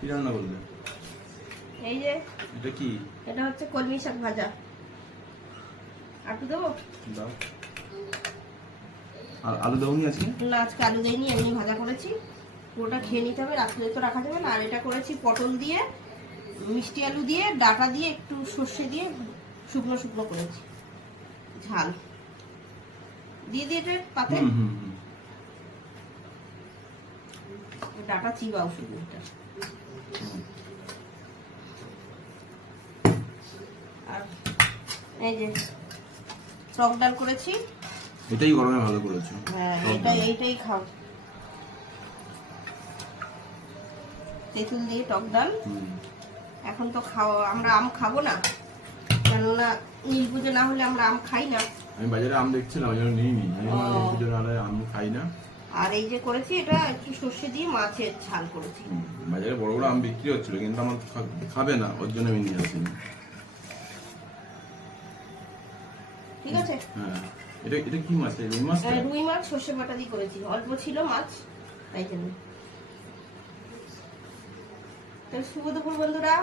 কি রান্না করলে? এই যে এটা কি? এটা হচ্ছে কলমি শাক ভাজা। আর কি দেবো? দাও। আর আলু দাওনি আজকে? না, আজকে আলু দেয়নি, এমনি ভাজা করেছি। পুরোটা খেয়ে নিতে হবে, রাত্রে তো রাখা যাবে না। আর এটা করেছি পটল দিয়ে, মিষ্টি আলু দিয়ে, ডাটা দিয়ে, একটু সর্ষে দিয়ে শুকনো শুকনো করেছি, ঝাল দিয়ে দিয়ে এটা পাতে। ডাটা চিবাও শুধু এটা। আর এই যে টক ডাল করেছি। এটাই গরমে ভালো করেছো। হ্যাঁ, এইটাই খাও। তেঁতুল দিয়ে টক ডাল। এখন তো আমরা আম খাবো না, কেননা নীল পুজো না হলে আমরা আম খাই না। আমি বাজারে আম দেখছিলাম, ওই জন্য নিইনি। নীল পুজো না হলে আম খাই না। আর এই যে করেছি এটা একটু সর্ষে দিয়ে মাছের ঝাল করেছি। বাজারে বড় বড় আম বিক্রি হচ্ছিল, কিন্তু আমার খাবে না, ওর জন্য আমি নিয়ে আসিনি। ঠিক আছে। হ্যাঁ, এটা এটা কি মাছ? রুই মাছ? রুই মাছ সর্ষে বাটা দিয়ে করেছি, অল্প ছিল মাছ, তাই জন্য। তো শুভ দুপুর বন্ধুরা।